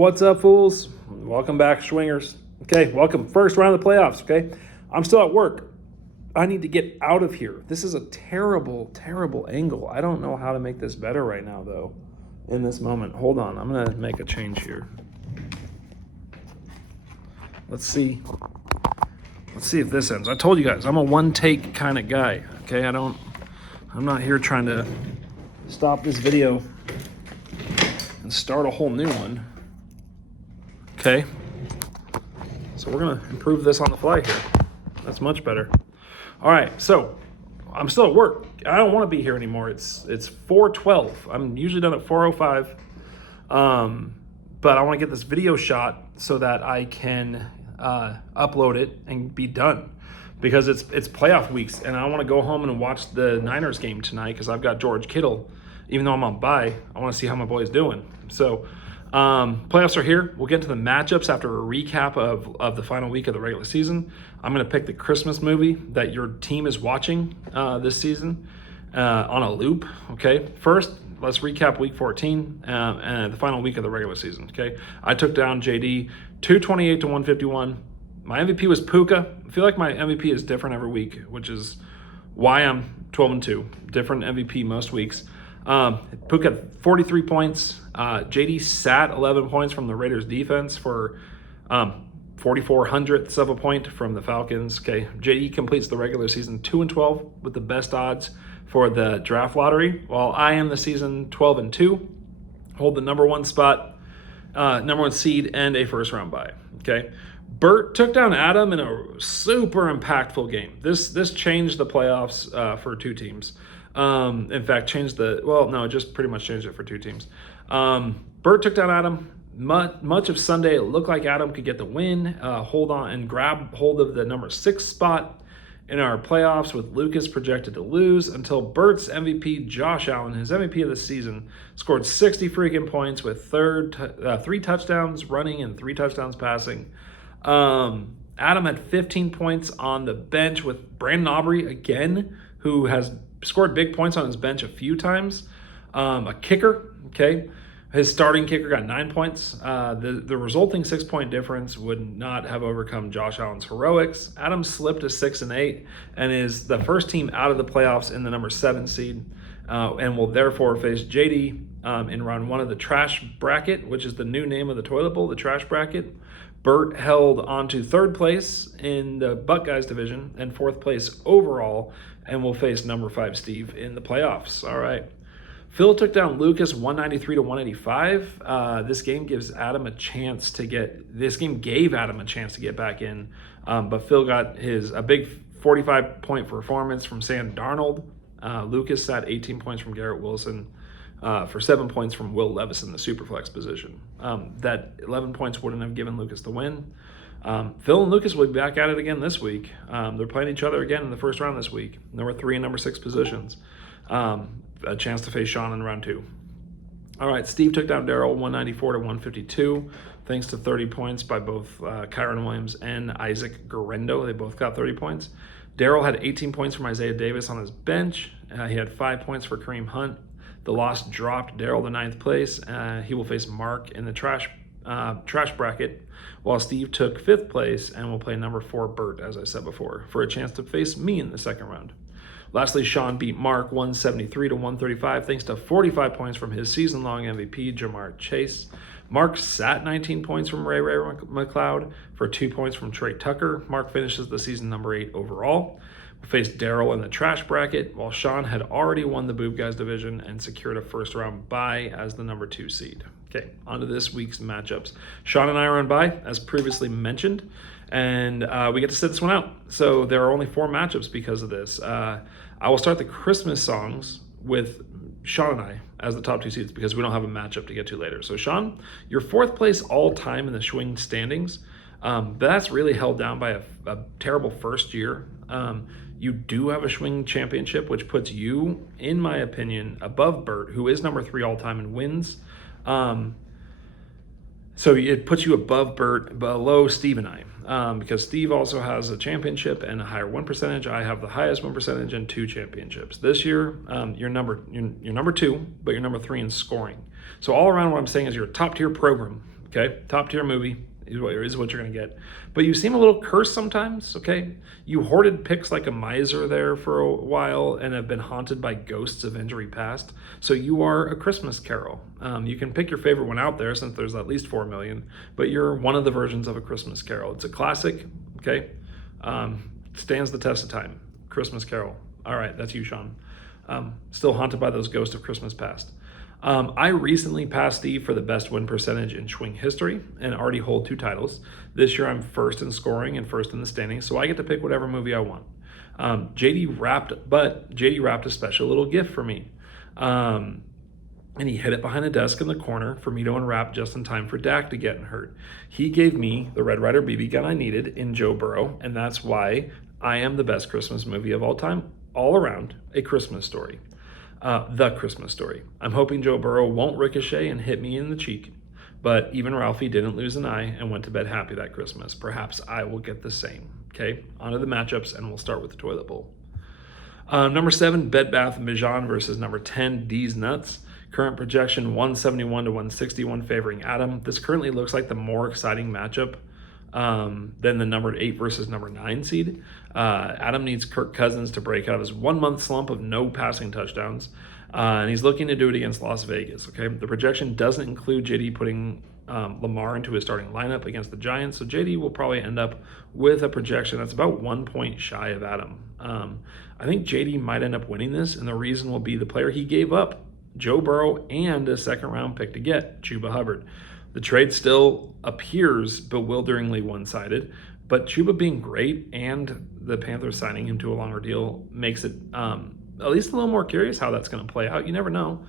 What's up, fools? Welcome back, Swingers. Okay, welcome. First round of the playoffs, okay? I'm still at work. I need to get out of here. This is a terrible, terrible angle. I don't know how to make this better right now, though, in this moment. Hold on. I'm going to make a change here. Let's see. Let's see if this ends. I told you guys, I'm a one-take kind of guy, okay? I'm not here trying to stop this video and start a whole new one. Okay, so we're gonna improve this on the fly here. That's much better. All right, so I'm still at work. I don't want to be here anymore. It's 4:12. I'm usually done at 4:05, but I want to get this video shot so that I can upload it and be done, because it's playoff weeks, and I want to go home and watch the Niners game tonight because I've got George Kittle. Even though I'm on bye, I want to see how my boy's doing. So. Playoffs are here. We'll get to the matchups after a recap of the final week of the regular season. I'm going to pick the Christmas movie that your team is watching this season on a loop. Okay, first, let's recap week 14 and the final week of the regular season. Okay, I took down JD 228 to 151. My MVP was Puka. I feel like my MVP is different every week, which is why I'm 12-2. Different MVP most weeks. Puka had 43 points. JD sat 11 points from the Raiders defense for 4400ths of a point from the Falcons. Okay, JD completes the regular season 2-12 with the best odds for the draft lottery, while I am the season 12-2, hold the number one spot, number one seed, and a first round bye. Okay, Bert took down Adam in a super impactful game. This changed the playoffs for two teams. In fact, just pretty much changed it for two teams. Bert took down Adam. Much of Sunday, it looked like Adam could get the win, hold on and grab hold of the number 6 spot in our playoffs, with Lucas projected to lose, until Bert's MVP, Josh Allen, his MVP of the season, scored 60 freaking points with 3 touchdowns running and 3 touchdowns passing. Adam had 15 points on the bench with Brandon Aubrey again, who has scored big points on his bench a few times. A kicker, okay? His starting kicker got 9 points. The resulting 6-point difference would not have overcome Josh Allen's heroics. Adam slipped to 6-8 and is the first team out of the playoffs in the number 7 seed, and will therefore face JD in round 1 of the trash bracket, which is the new name of the toilet bowl, the trash bracket. Bert held on to 3rd place in the Buckeyes division and 4th place overall, and will face number 5 Steve in the playoffs. All right. Phil took down Lucas 193 to 185. This game gave Adam a chance to get back in, but Phil got a big 45-point performance from Sam Darnold. Lucas sat 18 points from Garrett Wilson for 7 points from Will Levis in the superflex position. That 11 points wouldn't have given Lucas the win. Phil and Lucas will be back at it again this week. They're playing each other again in the first round this week. Number 3 and number 6 positions. A chance to face Sean in round 2. All right, Steve took down Daryl 194 to 152, thanks to 30 points by both Kyron Williams and Isaac Garendo. They both got 30 points. Daryl had 18 points from Isaiah Davis on his bench. He had 5 points for Kareem Hunt. The loss dropped Daryl to 9th place. He will face Mark in the trash bracket, while Steve took 5th place and will play number 4 Bert, as I said before, for a chance to face me in the second round. Lastly, Sean beat Mark 173 to 135 thanks to 45 points from his season-long MVP, Jamar Chase. Mark sat 19 points from Ray McLeod for 2 points from Trey Tucker. Mark finishes the season number 8 overall. We faced Daryl in the trash bracket, while Sean had already won the Boob Guys division and secured a first-round bye as the number 2 seed. Okay, on to this week's matchups. Sean and I are on bye, as previously mentioned, and we get to sit this one out. So there are only 4 matchups because of this. I will start the Christmas songs with Sean and I as the top 2 seeds because we don't have a matchup to get to later. So Sean, you're 4th place all time in the Schwing standings. That's really held down by a terrible first year. You do have a Schwing championship, which puts you, in my opinion, above Bert, who is number 3 all time in wins. So it puts you above Bert, below Steve and I, because Steve also has a championship and a higher win percentage. I have the highest win percentage and 2 championships. This year, you're number 2, but you're number 3 in scoring. So all around, what I'm saying is you're a top tier program. Okay, top tier movie is what you're going to get. But you seem a little cursed sometimes, okay? You hoarded picks like a miser there for a while and have been haunted by ghosts of injury past. So you are a Christmas Carol. You can pick your favorite one out there since there's at least 4 million, but you're one of the versions of a Christmas Carol. It's a classic, okay? Stands the test of time. Christmas Carol. All right, that's you, Sean. Still haunted by those ghosts of Christmas past. I recently passed Steve for the best win percentage in Schwing history and already hold 2 titles. This year I'm first in scoring and first in the standings, so I get to pick whatever movie I want. JD wrapped a special little gift for me. And he hid it behind a desk in the corner for me to unwrap just in time for Dak to get hurt. He gave me the Red Ryder BB gun I needed in Joe Burrow, and that's why I am the best Christmas movie of all time, all around a Christmas story. The Christmas Story. I'm hoping Joe Burrow won't ricochet and hit me in the cheek, but even Ralphie didn't lose an eye and went to bed happy that Christmas. Perhaps I will get the same. Okay, on to the matchups, and we'll start with the toilet bowl. Number 7, Bed Bath & Beyond versus number 10, D's Nuts. Current projection 171 to 161 favoring Adam. This currently looks like the more exciting matchup than the number 8 versus number 9 seed. Adam needs Kirk Cousins to break out of his 1-month slump of no passing touchdowns, and he's looking to do it against Las Vegas. Okay, the projection doesn't include JD putting Lamar into his starting lineup against the Giants, so JD will probably end up with a projection that's about 1 point shy of Adam. I think JD might end up winning this, and the reason will be the player he gave up, Joe Burrow, and a second-round pick to get, Chuba Hubbard. The trade still appears bewilderingly one-sided, but Chuba being great and the Panthers signing him to a longer deal makes it at least a little more curious how that's going to play out. You never know.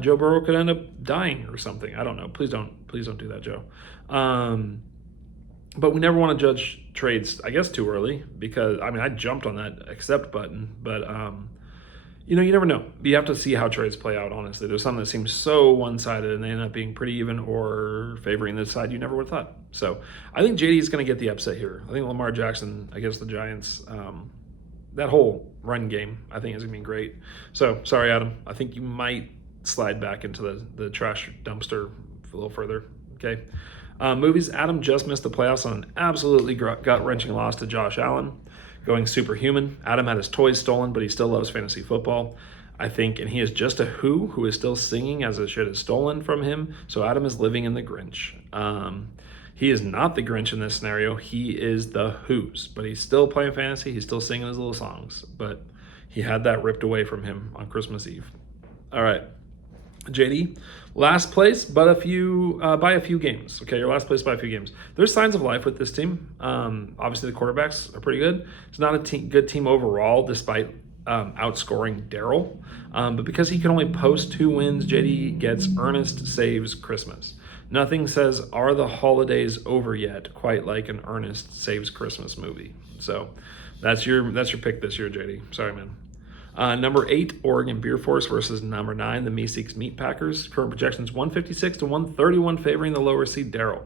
Joe Burrow could end up dying or something. I don't know. Please don't do that, Joe. But we never want to judge trades, I guess, too early because, I jumped on that accept button, but you never know. You have to see how trades play out, honestly. There's some that seem so one-sided and they end up being pretty even or favoring this side you never would have thought. So I think JD is going to get the upset here. I think Lamar Jackson against the Giants, that whole run game, I think is going to be great. So, sorry, Adam. I think you might slide back into the trash dumpster a little further, okay? Movies, Adam just missed the playoffs on an absolutely gut-wrenching loss to Josh Allen. Going superhuman. Adam had his toys stolen, but he still loves fantasy football, I think, and he is just a who is still singing as his shit is stolen from him, so Adam is living in the Grinch. He is not the Grinch in this scenario. He is the Who's, but he's still playing fantasy. He's still singing his little songs, but he had that ripped away from him on Christmas Eve. All right. JD, last place, but by a few games. Okay, your last place by a few games. There's signs of life with this team. Obviously, the quarterbacks are pretty good. It's not a good team overall, despite outscoring Daryl. But because he can only post 2 wins, JD gets Ernest Saves Christmas. Nothing says, "Are the holidays over yet?" quite like an Ernest Saves Christmas movie. So that's your pick this year, JD. Sorry, man. Number 8, Oregon Beer Force versus number 9, the Meeseeks Meat Packers. Current projections 156 to 131 favoring the lower seed Daryl.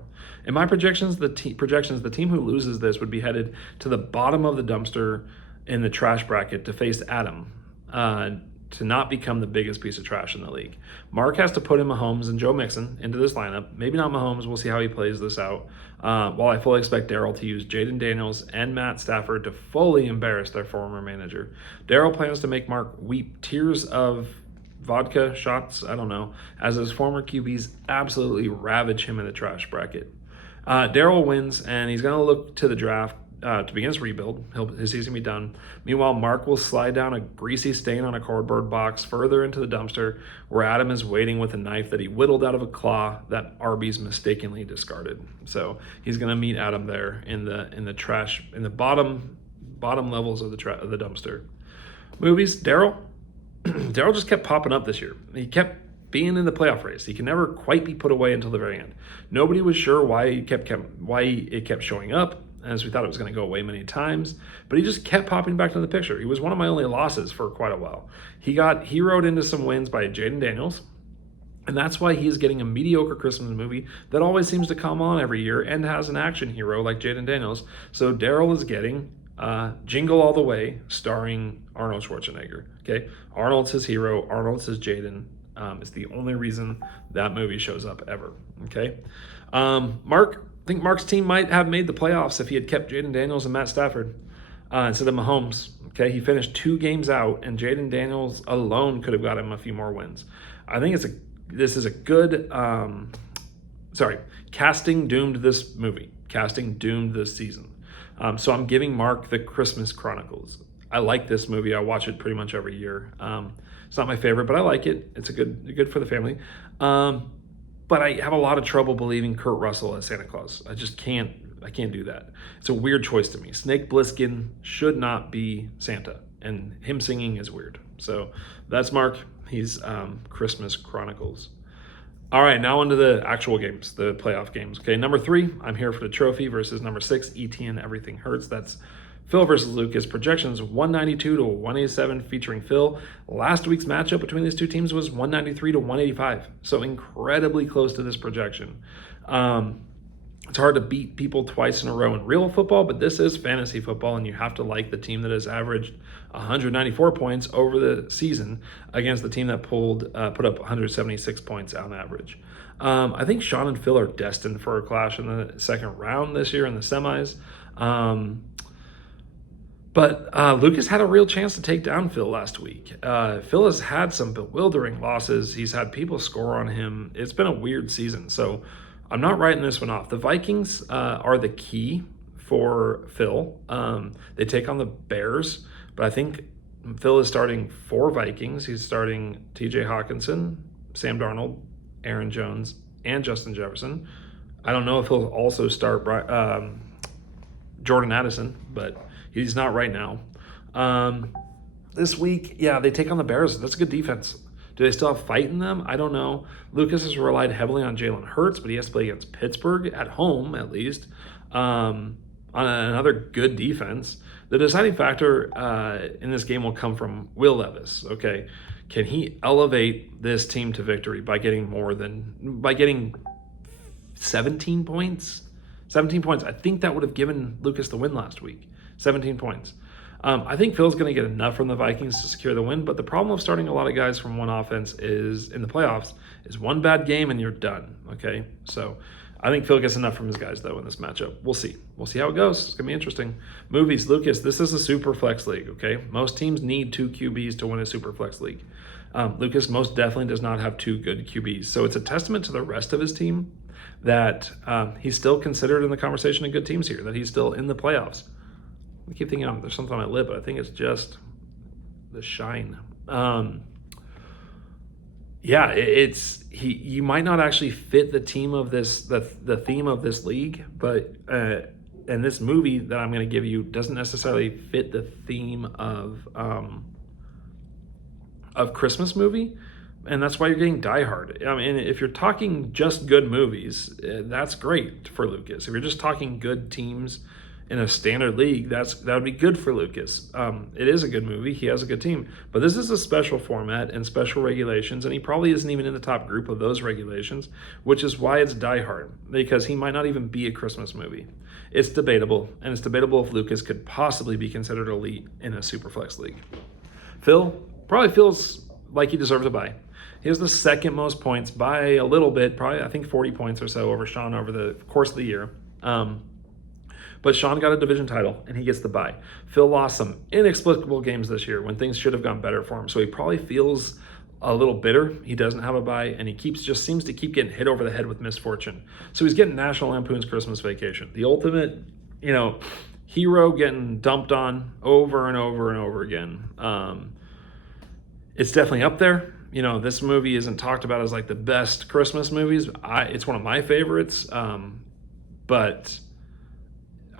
In my projections, the team who loses this would be headed to the bottom of the dumpster in the trash bracket to face Adam, to not become the biggest piece of trash in the league. Mark has to put in Mahomes and Joe Mixon into this lineup. Maybe not Mahomes. We'll see how he plays this out. While I fully expect Daryl to use Jaden Daniels and Matt Stafford to fully embarrass their former manager. Daryl plans to make Mark weep tears of vodka shots, I don't know, as his former QBs absolutely ravage him in the trash bracket. Daryl wins, and he's going to look to the draft to begin his rebuild. His season will be done. Meanwhile, Mark will slide down a greasy stain on a cardboard box further into the dumpster, where Adam is waiting with a knife that he whittled out of a claw that Arby's mistakenly discarded. So he's going to meet Adam there in the trash, in the bottom levels of the dumpster. Movies, Daryl just kept popping up this year. He kept being in the playoff race. He can never quite be put away until the very end. Nobody was sure why it kept showing up, as we thought it was going to go away many times, but he just kept popping back into the picture. He was one of my only losses for quite a while. He rode into some wins by Jaden Daniels, and that's why he's getting a mediocre Christmas movie that always seems to come on every year and has an action hero like Jaden Daniels. So Daryl is getting Jingle All the Way, starring Arnold Schwarzenegger. Okay, Arnold's his hero. Arnold's his Jaden. It's the only reason that movie shows up ever. Okay. I think Mark's team might have made the playoffs if he had kept Jaden Daniels and Matt Stafford instead of Mahomes. Okay, he finished 2 games out, and Jaden Daniels alone could have got him a few more wins. I think this is a good. Casting doomed this movie. Casting doomed this season. So I'm giving Mark the Christmas Chronicles. I like this movie. I watch it pretty much every year. It's not my favorite, but I like it. It's good for the family. But I have a lot of trouble believing Kurt Russell as Santa Claus. I just can't. I can't do that. It's a weird choice to me. Snake Plissken should not be Santa, and him singing is weird. So that's Mark. He's Christmas Chronicles. All right, now onto the actual games, the playoff games. Okay, number 3, I'm here for the trophy versus number 6, ETN Everything Hurts. That's Phil versus Lucas. Projections 192 to 187 featuring Phil. Last week's matchup between these two teams was 193 to 185. So incredibly close to this projection. It's hard to beat people twice in a row in real football, but this is fantasy football, and you have to like the team that has averaged 194 points over the season against the team that put up 176 points on average. I think Sean and Phil are destined for a clash in the second round this year in the semis. But Lucas had a real chance to take down Phil last week. Phil has had some bewildering losses. He's had people score on him. It's been a weird season, so I'm not writing this one off. The Vikings are the key for Phil. They take on the Bears, but I think Phil is starting 4 Vikings. He's starting TJ Hawkinson, Sam Darnold, Aaron Jones, and Justin Jefferson. I don't know if he'll also start Jordan Addison, but he's not right now. This week, they take on the Bears. That's a good defense. Do they still have fight in them? I don't know. Lucas has relied heavily on Jalen Hurts, but he has to play against Pittsburgh at home, at least, on another good defense. The deciding factor in this game will come from Will Levis. Okay, can he elevate this team to victory by getting 17 points? 17 points. I think that would have given Lucas the win last week. 17 points. I think Phil's going to get enough from the Vikings to secure the win, but the problem of starting a lot of guys from one offense is in the playoffs is one bad game and you're done. Okay, so I think Phil gets enough from his guys though in this matchup. We'll see. We'll see how it goes. It's going to be interesting. Movies, Lucas. This is a super flex league. Okay, most teams need 2 QBs to win a super flex league. Lucas most definitely does not have 2 good QBs, so it's a testament to the rest of his team that he's still considered in the conversation of good teams here. That he's still in the playoffs. I keep thinking there's something on my lip, but I think it's just the shine. You might not actually fit the team of this, the theme of this league, but and this movie that I'm going to give you doesn't necessarily fit the theme of Christmas movie, and that's why you're getting Die Hard. I mean, if you're talking just good movies, that's great for Lucas. If you're just talking good teams in a standard league, that would be good for Lucas. It is a good movie. He has a good team. But this is a special format and special regulations, and he probably isn't even in the top group of those regulations, which is why it's Die Hard, because he might not even be a Christmas movie. It's debatable, and it's debatable if Lucas could possibly be considered elite in a Superflex league. Phil probably feels like he deserves a bye. He has the second most points by a little bit, probably I think 40 points or so over Sean over the course of the year. But Sean got a division title, and he gets the bye. Phil lost some inexplicable games this year when things should have gone better for him. So he probably feels a little bitter. He doesn't have a bye, and he seems to keep getting hit over the head with misfortune. So he's getting National Lampoon's Christmas Vacation. The ultimate, hero getting dumped on over and over and over again. It's definitely up there. This movie isn't talked about as like the best Christmas movies. It's one of my favorites, but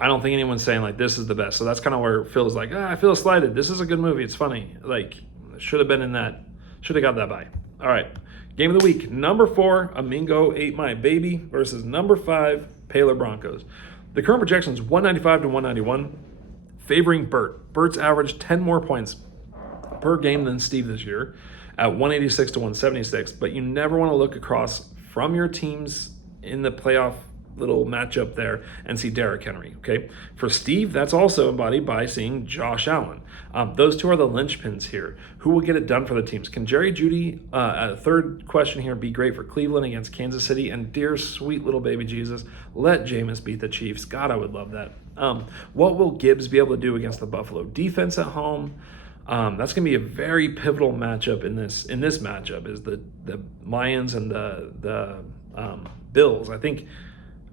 I don't think anyone's saying like this is the best. So that's kind of where Phil's like, I feel slighted. This is a good movie. It's funny. Like, should have been in that. Should have got that by. All right. Game of the week. Number 4, Amingo Ate My Baby versus number 5, Paler Broncos. The current projection is 195 to 191, favoring Bert. Bert's averaged 10 more points per game than Steve this year at 186 to 176. But you never want to look across from your teams in the playoff little matchup there and see Derrick Henry. Okay, for Steve, that's also embodied by seeing Josh Allen. Those two are the linchpins here. Who will get it done for the teams? Can Jerry Jeudy, a third question here, be great for Cleveland against Kansas City? And dear sweet little baby Jesus, let Jameis beat the Chiefs. God, I would love that. What will Gibbs be able to do against the Buffalo defense at home? That's going to be a very pivotal matchup in this matchup is the Lions and the Bills. I think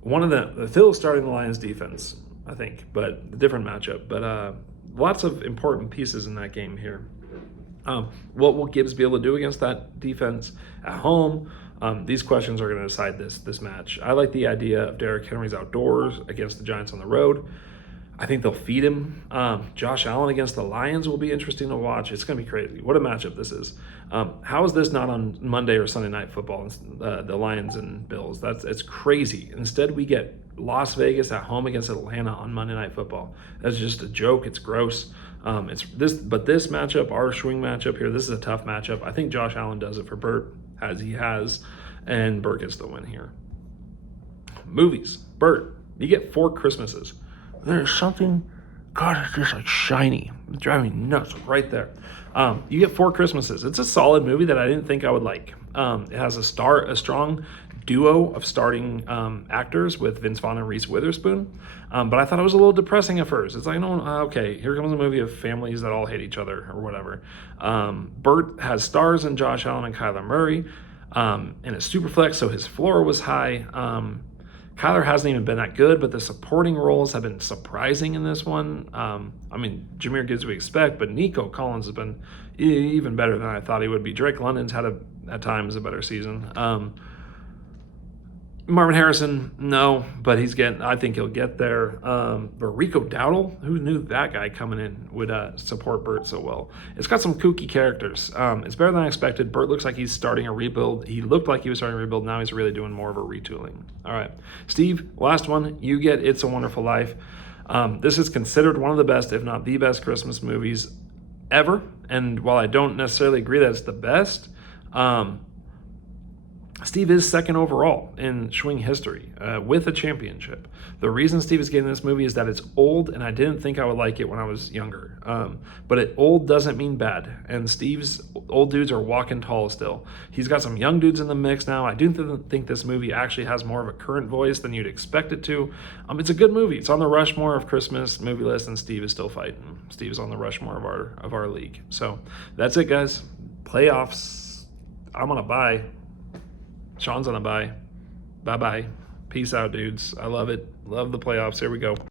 one of the Phil's starting the Lions defense, I think, but a different matchup. But lots of important pieces in that game here. What will Gibbs be able to do against that defense at home? These questions are going to decide this match. I like the idea of Derrick Henry's outdoors against the Giants on the road. I think they'll feed him. Josh Allen against the Lions will be interesting to watch. It's going to be crazy. What a matchup this is. How is this not on Monday or Sunday Night Football, the Lions and Bills? It's crazy. Instead, we get Las Vegas at home against Atlanta on Monday Night Football. That's just a joke. It's gross. But this matchup, our swing matchup here, this is a tough matchup. I think Josh Allen does it for Burt, as he has, and Burt gets the win here. Movies. Burt, you get 4 Christmases. There's something, God, it's just like shiny. It's driving me nuts right there. You get 4 Christmases. It's a solid movie that I didn't think I would like. It has a strong duo of starting actors with Vince Vaughn and Reese Witherspoon. But I thought it was a little depressing at first. It's like, no, okay, here comes a movie of families that all hate each other or whatever. Burt has stars in Josh Allen and Kyler Murray in a super flex, so his floor was high. Kyler hasn't even been that good, but the supporting roles have been surprising in this one. Jahmyr Gibbs we expect, but Nico Collins has been even better than I thought he would be. Drake London's had at times a better season. Marvin Harrison, no, but I think he'll get there. But Rico Dowdle, who knew that guy coming in would support Burt so well? It's got some kooky characters. It's better than I expected. Burt looks like he's starting a rebuild. He looked like he was starting a rebuild. Now he's really doing more of a retooling. All right, Steve, last one. You get It's a Wonderful Life. This is considered one of the best, if not the best, Christmas movies ever. And while I don't necessarily agree that it's the best, Steve is second overall in Schwing history with a championship. The reason Steve is getting this movie is that it's old, and I didn't think I would like it when I was younger. But old doesn't mean bad, and Steve's old dudes are walking tall still. He's got some young dudes in the mix now. I do think this movie actually has more of a current voice than you'd expect it to. It's a good movie. It's on the Rushmore of Christmas movie list, and Steve is still fighting. Steve is on the Rushmore of our league. So that's it, guys. Playoffs. I'm on a bye. Sean's on a bye. Bye-bye. Peace out, dudes. I love it. Love the playoffs. Here we go.